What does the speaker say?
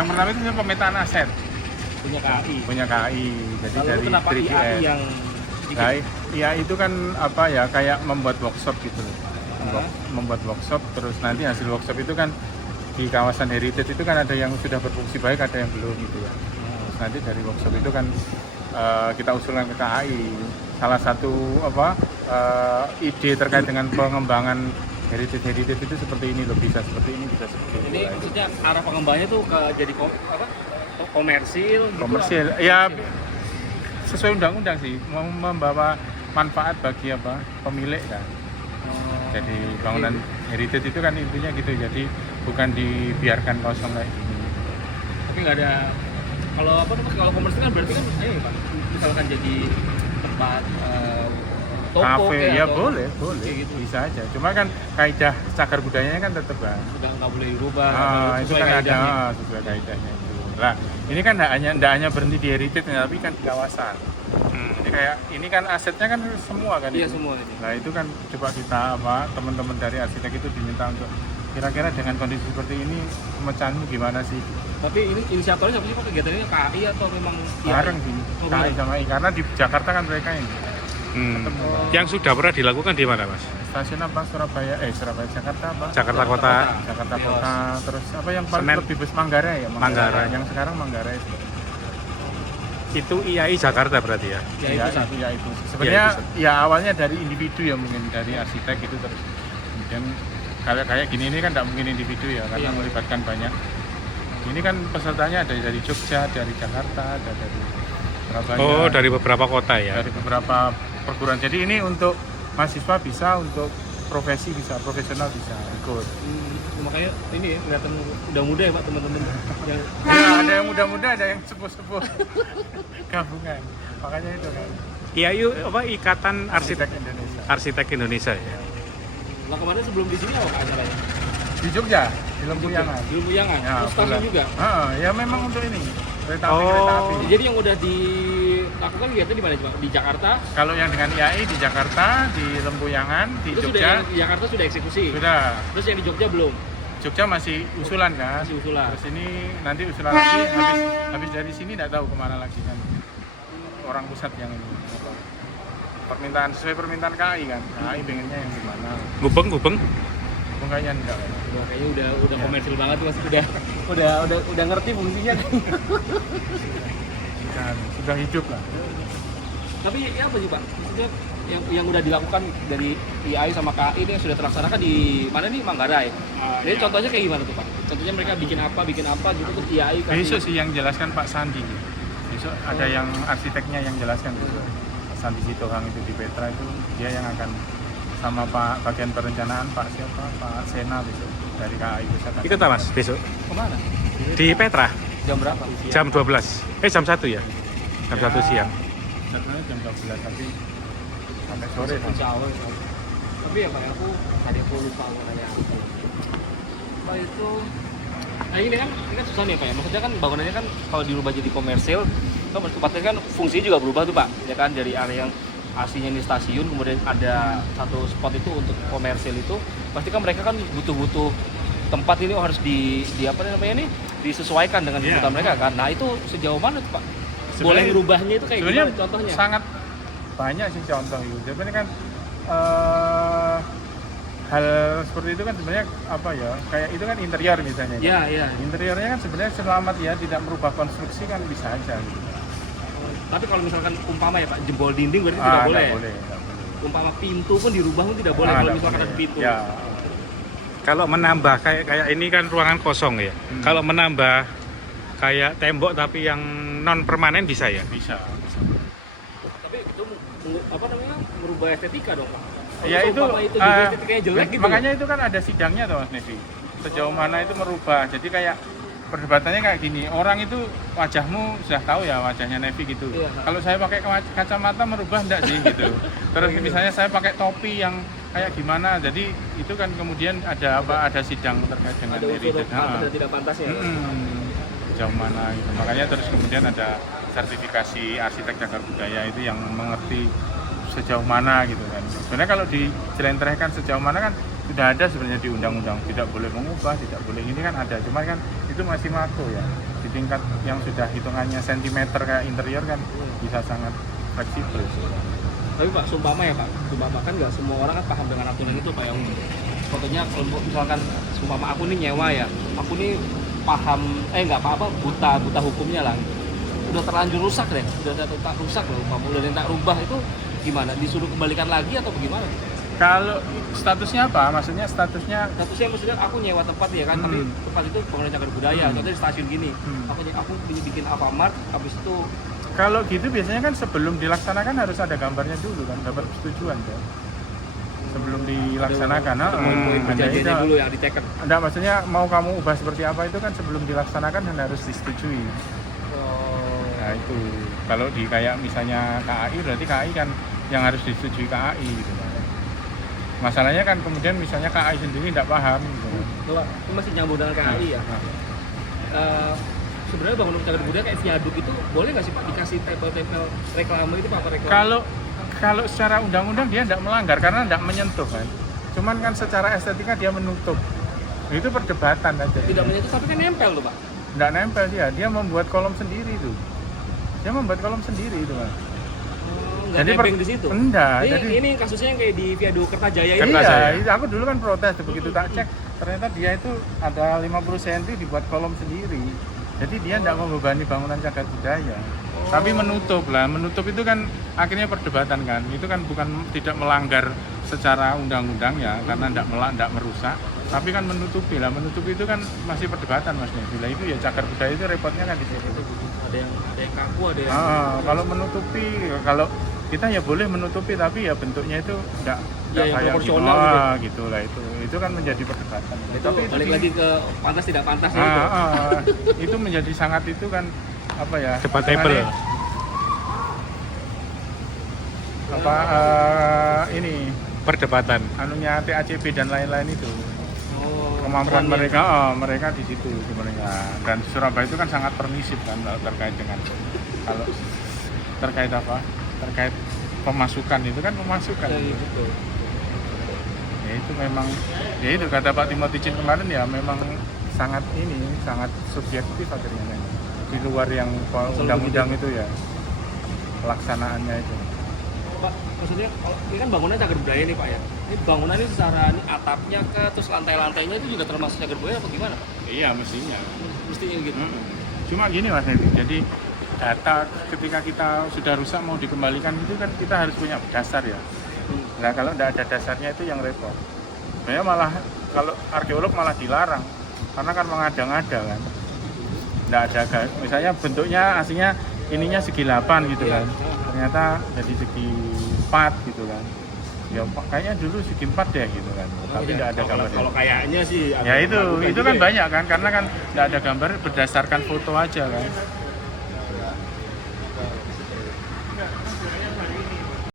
Yang pertama itu pemetaan aset punya KAI. punya KAI. Jadi Lalu dari kenapa 3GS. IAI yang Nah, ya itu kan apa ya, kayak membuat workshop gitu loh. Membuat workshop, terus nanti hasil workshop itu kan di kawasan heritage itu kan ada yang sudah berfungsi baik, ada yang belum gitu ya. Terus nanti dari workshop itu kan kita usulkan ke KAI. Salah satu ide terkait dengan pengembangan heritage itu seperti ini loh, bisa seperti ini, bisa seperti ini. ini maksudnya arah pengembangannya tuh ke jadi komersil gitu. Komersil ya, sesuai undang-undang sih, membawa manfaat bagi pemilik kan. Jadi bangunan heritage itu kan intinya gitu, jadi bukan dibiarkan kosong kayak gini. Tapi nggak ada kalau komersil kan berarti kan Pak, misalkan jadi tempat toko Kafe ya, atau boleh gitu. bisa aja. Cuma kan kaidah cagar budayanya kan tetap kan. Sudah nggak boleh dirubah. Itu kan ada sesuai kaidahnya itu. Lah, ini kan tidak hanya berhenti di heritage, tapi kan di kawasan. Jadi kayak ini kan asetnya kan semua kan. Iya itu. semua ini. Nah itu kan coba kita teman-teman dari arsitek itu diminta untuk kira-kira dengan kondisi seperti ini pemecahanmu gimana sih? Tapi ini inisiatornya siapa sih Pak, kegiatannya KAI atau memang Bareng sih, KAI sama I, karena di Jakarta kan mereka ini. Yang sudah pernah dilakukan di mana, Mas? Stasiun apa? Surabaya Jakarta apa? Jakarta Kota. Jakarta Kota. Terus apa yang paling Senen. lebih bus Manggarai ya? Manggarai. Yang sekarang Manggarai itu. Itu IAI Jakarta berarti ya? Ya, itu satu. Ya itu. Sebenarnya Ya, itu ya awalnya dari individu ya, mungkin dari arsitek itu, terus kemudian kayak gini ini kan tidak mungkin individu ya, karena Iya. melibatkan banyak. Ini kan pesertanya ada dari Jogja, dari Jakarta, ada dari Surabaya. Oh, dari beberapa kota ya? Dari beberapa perguruan. Jadi ini untuk mahasiswa bisa, untuk profesi bisa, profesional bisa ikut. Makanya ini ya kelihatan udah muda ya Pak teman-teman yang Ya, ada yang muda-muda, ada yang sepuh-sepuh. Gabungan. Makanya itu kan. IAI Ikatan Arsitek Indonesia. Arsitek Indonesia ya? lah kemarin sebelum di sini apa Pak acaranya? Di Jogja, di Lempuyangan. Di Lempuyangan. Ya, Terus stasiun bulan. juga. Ya memang untuk ini. Kereta api, Oh. kereta api. Jadi yang udah dilakukan kegiatan di mana Pak? Di Jakarta. Kalau yang dengan IAI di Jakarta, di Lempuyangan, di Terus Jogja. di Jakarta sudah eksekusi. Sudah. Terus yang di Jogja belum. Jogja masih usulan kan. Masih usulan. Terus ini nanti usulan lagi, habis dari sini tidak tahu kemana lagi kan. Orang pusat yang ini. Permintaan sesuai permintaan KAI kan. KAI pengennya yang gimana? Gubeng? Pengkajian enggak. Wah, kayaknya udah Ya. komersil banget Mas. Udah ngerti fungsinya. Kan, sudah hidup lah. Tapi ya apa sih Pak? Maksudnya yang udah dilakukan dari IAI sama KAI ini yang sudah terlaksanakan di mana nih Manggarai. Jadi contohnya kayak gimana tuh Pak? Contohnya mereka bikin apa gitu terus IAI kasih. Besok sih yang jelaskan Pak Sandi. Besok ada yang arsiteknya yang jelaskan besok. Pak Sandi Sitohang itu di Petra itu, dia yang akan sama Pak bagian perencanaan Pak Sena besok dari KAI pusat. Ikut tak Mas besok? Kemana? Di Petra? Jam berapa? Jam 12? Jam 1 ya? Jam 1 siang? Jadwalnya jam 12 tapi sampai sore. Insya Allah. Tapi ya Pak, aku lupa nanya apa. Pak itu, nah ini kan susah nih Pak ya. Maksudnya kan bangunannya kan kalau dirubah jadi komersil, kan tempatnya kan fungsinya juga berubah tuh Pak. Ya kan dari area yang aslinya ini stasiun, kemudian ada satu spot itu untuk komersil itu, pasti kan mereka kan butuh tempat ini harus di apa namanya nih disesuaikan dengan kebutuhan mereka kan. Nah itu sejauh mana tuh Pak? Boleh merubahnya itu kayak gimana contohnya? Sangat banyak sih contoh itu. Sebenarnya kan hal seperti itu kan sebenarnya apa ya, kayak itu kan interior misalnya. Iya. Interiornya kan sebenarnya selamat ya, tidak merubah konstruksi kan bisa aja gitu. Tapi kalau misalkan umpama ya Pak, jebol dinding berarti tidak boleh. Nggak boleh. Umpama pintu pun dirubah pun tidak boleh kalau Nggak misalkan ada boleh. pintu. Ya. Kalau menambah kayak ini kan ruangan kosong ya? Kalau menambah kayak tembok tapi yang non permanen bisa ya? Bisa. Tapi itu apa namanya? Merubah estetika dong Pak. Ya itu, umpama itu juga estetikanya jelek gitu. makanya itu kan ada sidangnya tuh Mas Nevi. Sejauh mana itu merubah. Jadi kayak perdebatannya kayak gini, orang itu wajahmu sudah tahu ya wajahnya Nevi gitu. Iya. Kalau saya pakai kacamata merubah enggak sih gitu. Terus misalnya saya pakai topi yang kayak gimana, jadi itu kan kemudian ada sidang terkait dengan ada unsur heritage. pantas dan tidak pantasnya. Sejauh mana gitu. Makanya terus kemudian ada sertifikasi arsitek cagar budaya itu yang mengerti sejauh mana gitu kan. Sebenarnya kalau dijelentrehkan sejauh mana kan sudah ada sebenarnya di undang-undang, tidak boleh mengubah, tidak boleh ini kan ada, cuma kan itu masih makro ya. Di tingkat yang sudah hitungannya sentimeter kayak interior kan bisa sangat fleksibel. Tapi Pak, sumpama ya Pak, sumpama kan nggak semua orang kan paham dengan aturan itu Pak ya. Contohnya kalau misalkan sumpama aku nih nyewa ya, aku nih paham, nggak apa-apa, buta hukumnya lah. Udah terlanjur rusak deh, udah tak rusak loh, kamu udah tak rubah itu gimana? Disuruh kembalikan lagi atau bagaimana? Kalau statusnya apa? Maksudnya statusnya Maksudnya aku nyewa tempat ya kan, tapi tempat itu bangunan cagar budaya, contohnya di stasiun gini. Aku bikin Alfamart, habis itu kalau gitu biasanya kan sebelum dilaksanakan harus ada gambarnya dulu kan, gambar persetujuan kan. Sebelum dilaksanakan, poin perjanjiannya dulu yang diteken. Enggak, maksudnya mau kamu ubah seperti apa itu kan sebelum dilaksanakan dan harus disetujui. Nah itu, kalau di kayak misalnya KAI berarti KAI kan yang harus disetujui KAI gitu kan. Masalahnya kan kemudian misalnya KAI sendiri tidak paham gitu. Kalau ini masih nyambung dengan KAI ya. Sebenarnya bangunan cagar budaya kayak viaduk itu boleh nggak sih Pak dikasih tempel-tempel reklame itu Pak, apa reklame? Kalau secara undang-undang dia tidak melanggar karena tidak menyentuh kan. Cuman kan secara estetika dia menutup. Itu perdebatan aja. Tidak menyentuh tapi kan nempel tuh Pak. Tidak nempel dia membuat kolom sendiri itu. Dia membuat kolom sendiri itu Mas. Nggak nempel di situ. Enggak. Ini kasusnya yang kayak di viaduk Kertajaya ini. Iya, aku dulu kan protes begitu tak cek ternyata dia itu ada 50 cm dibuat kolom sendiri. Jadi dia tidak membebani bangunan cagar budaya. Tapi menutup itu kan akhirnya perdebatan kan. Itu kan bukan tidak melanggar secara undang-undang ya, karena tidak merusak. Tapi kan menutupi itu kan masih perdebatan Mas. Bila itu ya cagar budaya itu repotnya kan di situ. Ada yang kaku, ada yang kalau menutupi, kalau kita ya boleh menutupi tapi ya bentuknya itu enggak yang kayak proporsional gitu lah itu kan menjadi perdebatan. itu Tapi balik lagi ke pantas tidak pantas itu menjadi sangat itu kan apa ya? Debatable. Ini Perdebatan. anunya TACP dan lain-lain itu. Kemampuan mereka di situ sebenarnya. Dan Surabaya itu kan sangat permisif kan terkait dengan kalau terkait apa? Terkait pemasukan itu kan pemasukan. Betul. Ya itu memang ya itu kata Pak Timothy Chin kemarin ya memang sangat subjektif akhirnya kan. Di luar yang undang-undang itu ya pelaksanaannya itu. Pak, maksudnya ini kan bangunan cagar budaya nih Pak ya. Ini bangunan ini secara atapnya ke terus lantai-lantainya itu juga termasuk cagar budaya apa gimana Pak? Iya mestinya. Mestinya gitu. Cuma gini Mas Nedi, jadi data ketika kita sudah rusak mau dikembalikan itu kan kita harus punya dasar ya. Nah kalau tidak ada dasarnya itu yang repot. Sebenarnya malah kalau arkeolog malah dilarang karena kan mengada-ngada kan. Tidak ada, misalnya bentuknya aslinya ininya segi 8 gitu kan. Ternyata jadi segi 4 gitu kan. Ya kayaknya dulu segi 4 deh gitu kan. Tapi tidak ada gambarnya. Kalau kayaknya sih ya itu kan banyak kan karena kan tidak ada gambar berdasarkan foto aja kan.